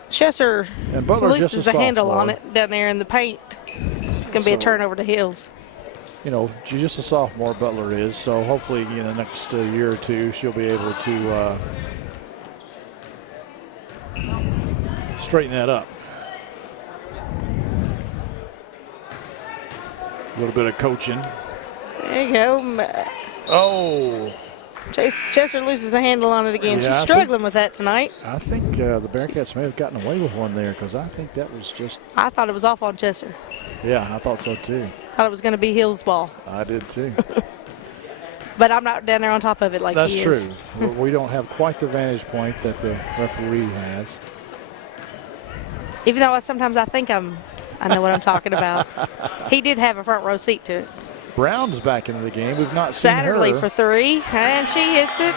Chesser And Butler just loses a the handle sophomore. on it down there in the paint. It's going to be a turnover to Hills. You know, she's just a sophomore, Butler is, so hopefully in the next year or two she'll be able to straighten that up. A little bit of coaching. There you go. Oh. Chesser loses the handle on it again. Yeah, She's struggling with that tonight. I think the Bearcats may have gotten away with one there because I think that was just. I thought it was off on Chesser. Yeah, I thought so too. Thought it was going to be Hills' ball. I did too. But I'm not down there on top of it like That's he true. is. We don't have quite the vantage point that the referee has. Even though sometimes I think I know what I'm talking about. He did have a front row seat to it. Brown's back into the game. We've not seen her. Satterley for 3, and she hits it.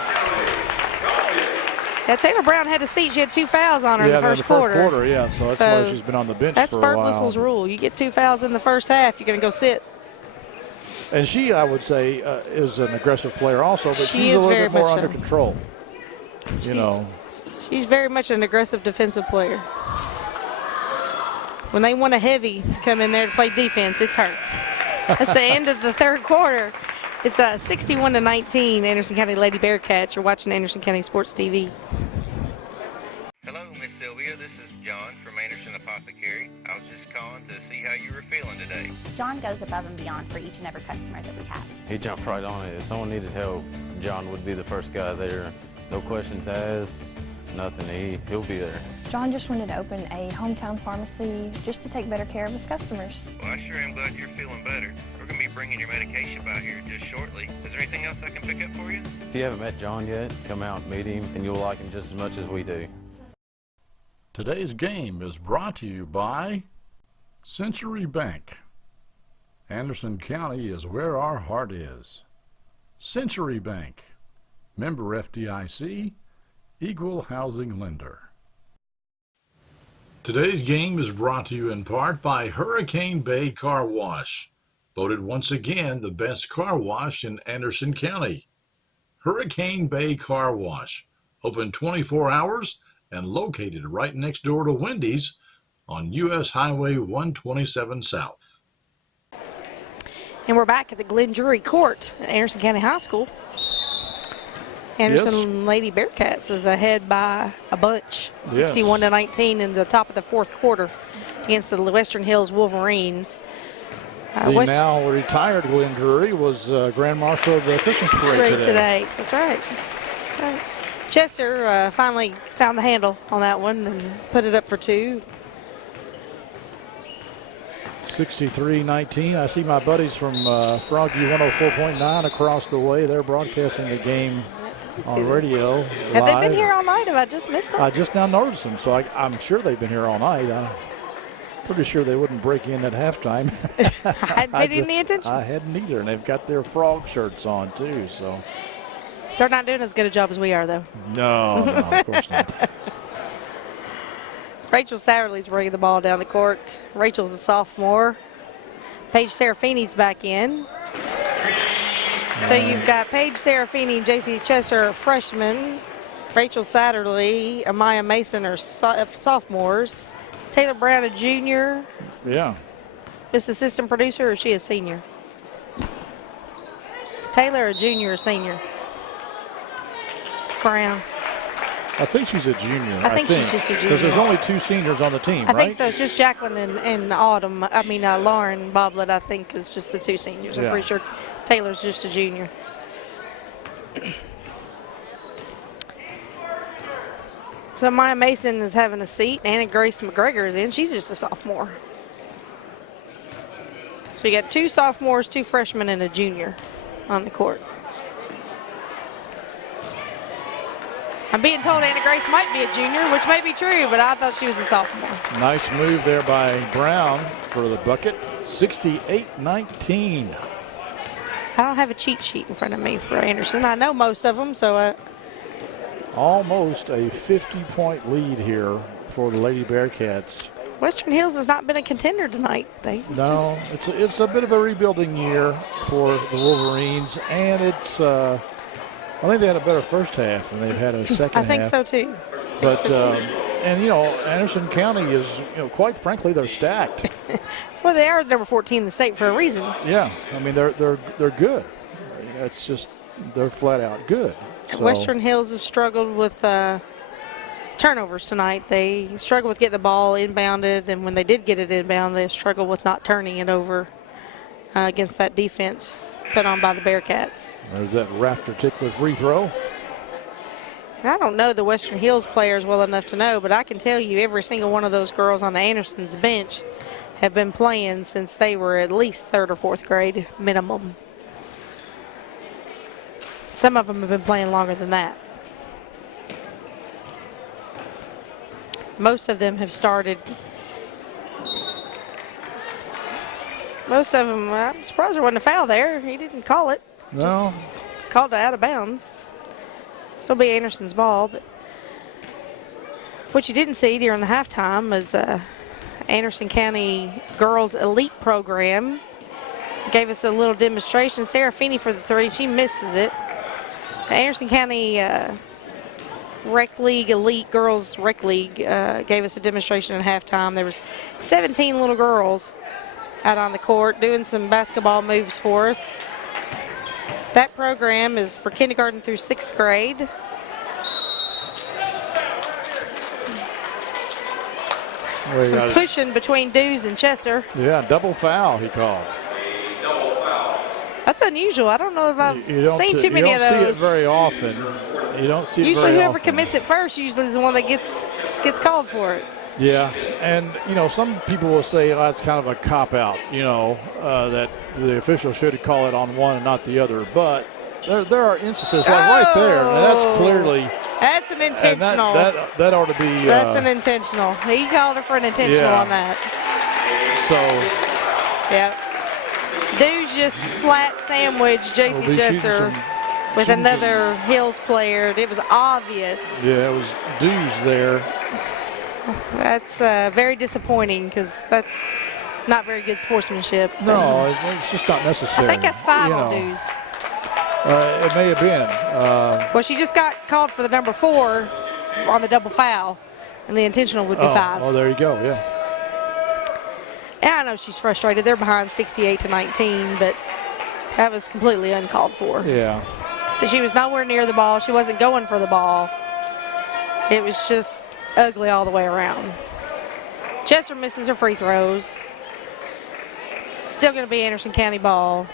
Yeah, Taylor Brown had a seat. She had 2 fouls on her in the first quarter. Yeah, so that's why she's been on the bench that's for a while. Bird Whistle's rule. You get 2 fouls in the first half, you're going to go sit. And she, I would say, is an aggressive player also, but She she's a is little very bit more much under so. control. You know. She's very much an aggressive defensive player. When they want a heavy to come in there to play defense, it's her. That's the end of the third quarter. It's 61-19, Anderson County Lady Bearcats. You're watching Anderson County Sports TV. Hello, Miss Sylvia. This is John from Anderson Apothecary. I was just calling to see how you were feeling today. John goes above and beyond for each and every customer that we have. He jumped right on it. If someone needed help, John would be the first guy there. No questions asked, nothing. He'll be there. John just wanted to open a hometown pharmacy just to take better care of his customers. Well, I sure am glad you're feeling better. We're going to be bringing your medication by here just shortly. Is there anything else I can pick up for you? If you haven't met John yet, come out and meet him, and you'll like him just as much as we do. Today's game is brought to you by Century Bank. Anderson County is where our heart is. Century Bank. Member FDIC. Equal housing lender. Today's game is brought to you in part by Hurricane Bay Car Wash. Voted once again the best car wash in Anderson County. Hurricane Bay Car Wash. Open 24 hours and located right next door to Wendy's on U.S. Highway 127 South. And we're back at the Glen Drury Court at Anderson County High School. Anderson Lady Bearcats is ahead by a bunch, 61-19 in the top of the fourth quarter against the Western Hills Wolverines. The now retired Glen Drury was Grand Marshal of the Christmas Parade today. That's right. That's right. Chester finally found the handle on that one and put it up for 2. 63-19. I see my buddies from Froggy 104.9 across the way. They're broadcasting the game on radio. Have they been here all night? Have I just missed them? I just now noticed them, so I'm sure they've been here all night. I'm pretty sure they wouldn't break in at halftime. I hadn't paid any attention. I hadn't either, and they've got their frog shirts on too. So they're not doing as good a job as we are, though. No, of course not. Rachel Satterley's bringing the ball down the court. Rachel's a sophomore. Paige Serafini's back in. So you've got Paige Serafini, J.C. Chesser, freshmen. Rachel Satterley, Amaya Mason are sophomores. Taylor Brown, a junior. Yeah. Miss Assistant Producer, or is she a senior? Taylor, a junior or senior? Brown. I think she's a junior. I think she's just a junior. Because there's only 2 seniors on the team, I right? think so. It's just Jacqueline and Autumn. I mean, Lauren Boblet, I think, is just the 2 seniors. I'm Yeah. pretty sure Taylor's just a junior. So Maya Mason is having a seat. Anna Grace McGregor is in. She's just a sophomore. So you got 2 sophomores, 2 freshmen, and a junior on the court. I'm being told Anna Grace might be a junior, which may be true, but I thought she was a sophomore. Nice move there by Brown for the bucket. 68-19. I don't have a cheat sheet in front of me for Anderson. I know most of them, so Almost a 50-point lead here for the Lady Bearcats. Western Hills has not been a contender tonight. No, it's a bit of a rebuilding year for the Wolverines, and it's I think they had a better first half than they've had a second half. I think so too. But and Anderson County is, quite frankly, they're stacked. Well, they are number 14 in the state for a reason. Yeah, I mean they're good. It's just they're flat out good. So. Western Hills has struggled with turnovers tonight. They struggled with getting the ball inbounded, and when they did get it inbound, they struggled with not turning it over against that defense put on by the Bearcats. There's that Raptor Tickler free throw. And I don't know the Western Hills players well enough to know, but I can tell you every single one of those girls on the Anderson's bench have been playing since they were at least 3rd or 4th grade minimum. Some of them have been playing longer than that. Most of them have started. Most of them, I'm surprised there wasn't a foul there. He didn't call it. No. Just called it out of bounds. Still be Anderson's ball, but what you didn't see during the halftime was Anderson County Girls Elite Program gave us a little demonstration. Sarah Feeney for the 3, she misses it. Anderson County Rec League, Elite Girls Rec League gave us a demonstration at halftime. There was 17 little girls out on the court doing some basketball moves for us. That program is for kindergarten through 6th grade. Some pushing between Dews and Chesser. Yeah, double foul he called. That's unusual. I don't know if I've seen too many of those. You don't see it very often. You don't see it usually very whoever often. commits it first usually is the one that gets called for it. Yeah, and some people will say that's kind of a cop-out, that the official should call it on one and not the other. But there are instances like right there, and that's clearly. That's an intentional. That ought to be. That's an intentional. He called her for an intentional on that. So. Yep. Dews just flat sandwiched J.C. Jesser with another Hills player. It was obvious. Yeah, it was Dews there. That's very disappointing because that's not very good sportsmanship. No, it's just not necessary. I think that's 5 on Dews. It may have been. Well, she just got called for the number 4 on the double foul, and the intentional would be 5. Oh, there you go, yeah. And I know she's frustrated. They're behind 68-19, but that was completely uncalled for. Yeah. She was nowhere near the ball. She wasn't going for the ball. It was just ugly all the way around. Chester misses her free throws. Still going to be Anderson County ball.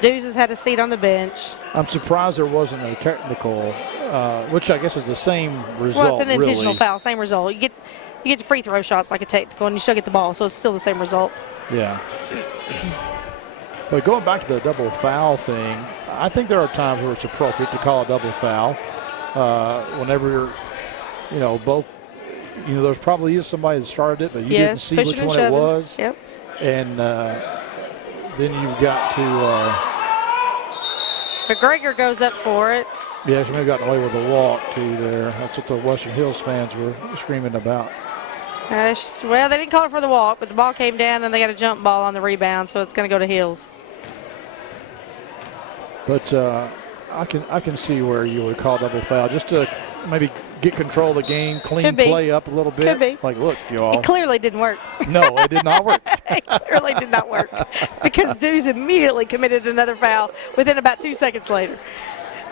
Dews has had a seat on the bench. I'm surprised there wasn't a technical, which I guess is the same result. Well, it's an intentional foul, same result. You get the free throw shots like a technical, and you still get the ball, so it's still the same result. Yeah. But going back to the double foul thing, I think there are times where it's appropriate to call a double foul. Whenever you're, both, there's probably is somebody that started it, but you didn't see which one it was. Yep. And then you've got to. McGregor goes up for it. Yeah, she may have gotten away with a walk too there. That's what the Western Hills fans were screaming about. Well, they didn't call it for the walk, but the ball came down and they got a jump ball on the rebound, so it's going to go to Hills. But I can see where you would call double foul just to maybe get control of the game, clean Could be. play up a little bit. Could be. Like, look, y'all. It clearly didn't work. No, it did not work. It clearly did not work because Dews immediately committed another foul within about 2 seconds later.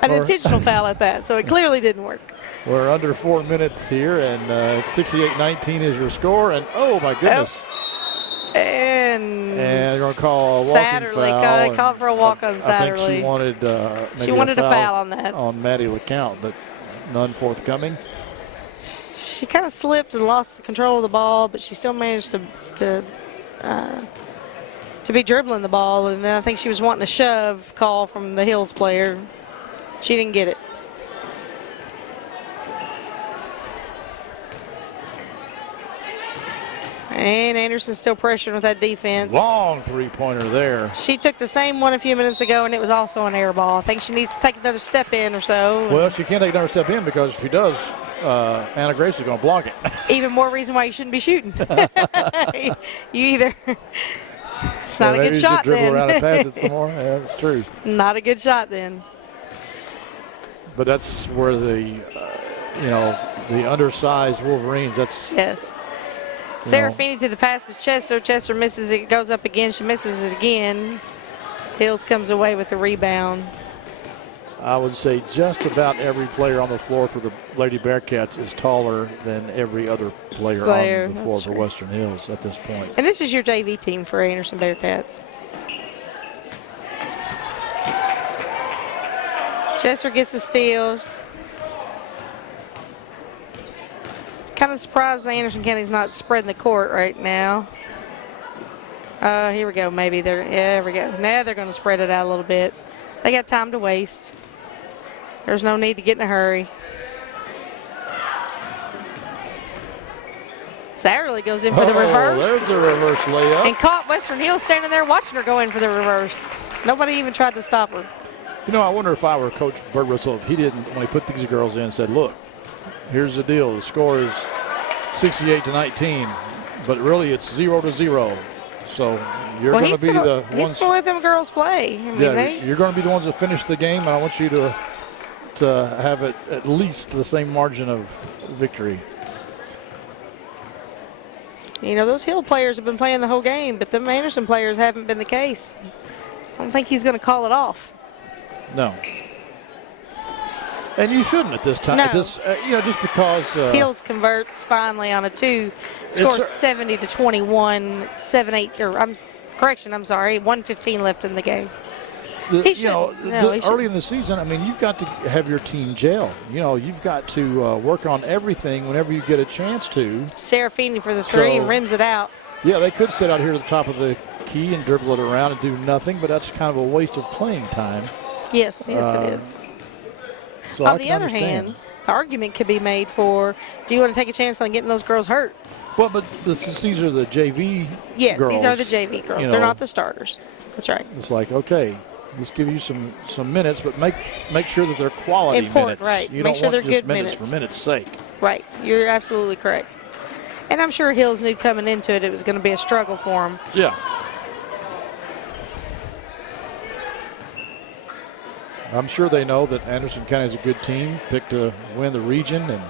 An intentional foul at that, so it clearly didn't work. We're under 4 minutes here, and 68-19 is your score. And, oh, my goodness. And they're going to call a walking Satterley foul. called for a walk on I Satterley. think she wanted a foul on that. On Maddie LeCount, but none forthcoming. She kind of slipped and lost the control of the ball, but she still managed to be dribbling the ball. And then I think she was wanting a shove call from the Hills player. She didn't get it. And Anderson's still pressuring with that defense. Long three-pointer there. She took the same one a few minutes ago, and it was also an air ball. I think she needs to take another step in or so. Well, she can't take another step in because if she does, Anna Grace is going to block it. Even more reason why you shouldn't be shooting. You either. It's not a good shot then. Maybe you should dribble around and pass it some more. Yeah, that's true. Not a good shot then. But that's where the undersized Wolverines, that's. Yes. Serafini to the pass with Chester. Chester misses it, goes up again. She misses it again. Hills comes away with the rebound. I would say just about every player on the floor for the Lady Bearcats is taller than every other player on the floor for Western Hills at this point. And this is your JV team for Anderson Bearcats. Chester gets the steals. Kind of surprised Anderson County's not spreading the court right now. Here we go. Maybe there we go. Now they're going to spread it out a little bit. They got time to waste. There's no need to get in a hurry. Satterley goes in for the reverse. There's a reverse layup. And caught Western Hills standing there watching her go in for the reverse. Nobody even tried to stop her. You know, I wonder if I were Coach Birdwhistle, if he didn't, when he put these girls in, said, look, here's the deal. The score is 68-19, but really it's 0-0. So you're going to be the ones. He's going to let them girls play. You're going to be the ones that finish the game, and I want you to have it at least the same margin of victory. You know, those Hill players have been playing the whole game, but the Anderson players haven't been the case. I don't think he's going to call it off. No. And you shouldn't at this time. No. At this, just because Hills converts finally on a 2, scores 70-21, 7-8. I'm sorry, 1:15 left in the game. Early in the season, I mean, you've got to have your team gel. You know, you've got to work on everything whenever you get a chance to. Serafini for the 3 and rims it out. Yeah, they could sit out here at the top of the key and dribble it around and do nothing, but that's kind of a waste of playing time. Yes, it is. So on the other hand, the argument could be made for, do you want to take a chance on getting those girls hurt? Well, but these are the JV girls. Yes, these are the JV girls. They're not the starters. That's right. It's like, okay, let's give you some minutes, but make sure that they're quality minutes. Right. You make don't sure want they're just good minutes for minutes' sake. Right. You're absolutely correct. And I'm sure Hills knew coming into it was going to be a struggle for them. Yeah. I'm sure they know that Anderson County is a good team, picked to win the region. And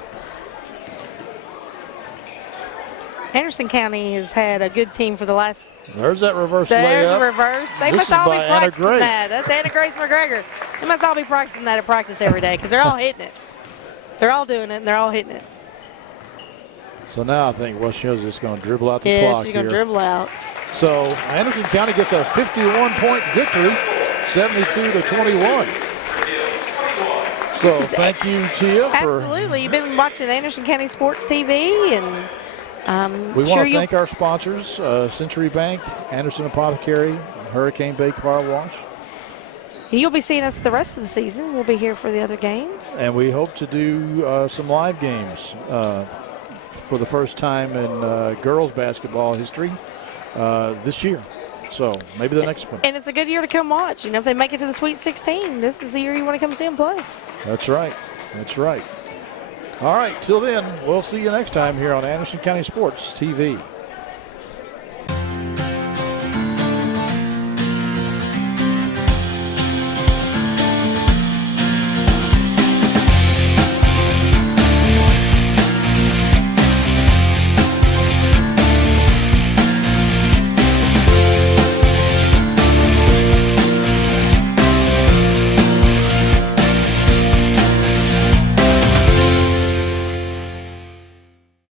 Anderson County has had a good team for the last. There's that reverse There's layup. a reverse. They must all be practicing that. That's Anna Grace McGregor. They must all be practicing that at practice every day because they're all hitting it. They're all doing it, and they're all hitting it. So now I think Western Hills is just going to dribble out the clock. Yeah, she's going to dribble out. So Anderson County gets a 51-point victory, 72-21. So thank you, Tia. Absolutely. You've been watching Anderson County Sports TV, and we want to thank our sponsors, Century Bank, Anderson Apothecary, Hurricane Bay Car Wash. You'll be seeing us the rest of the season. We'll be here for the other games. And we hope to do some live games for the first time in girls basketball history this year. So maybe the next one. And it's a good year to come watch. You know, if they make it to the Sweet 16, this is the year you want to come see them play. That's right. That's right. All right. Till then, we'll see you next time here on Anderson County Sports TV.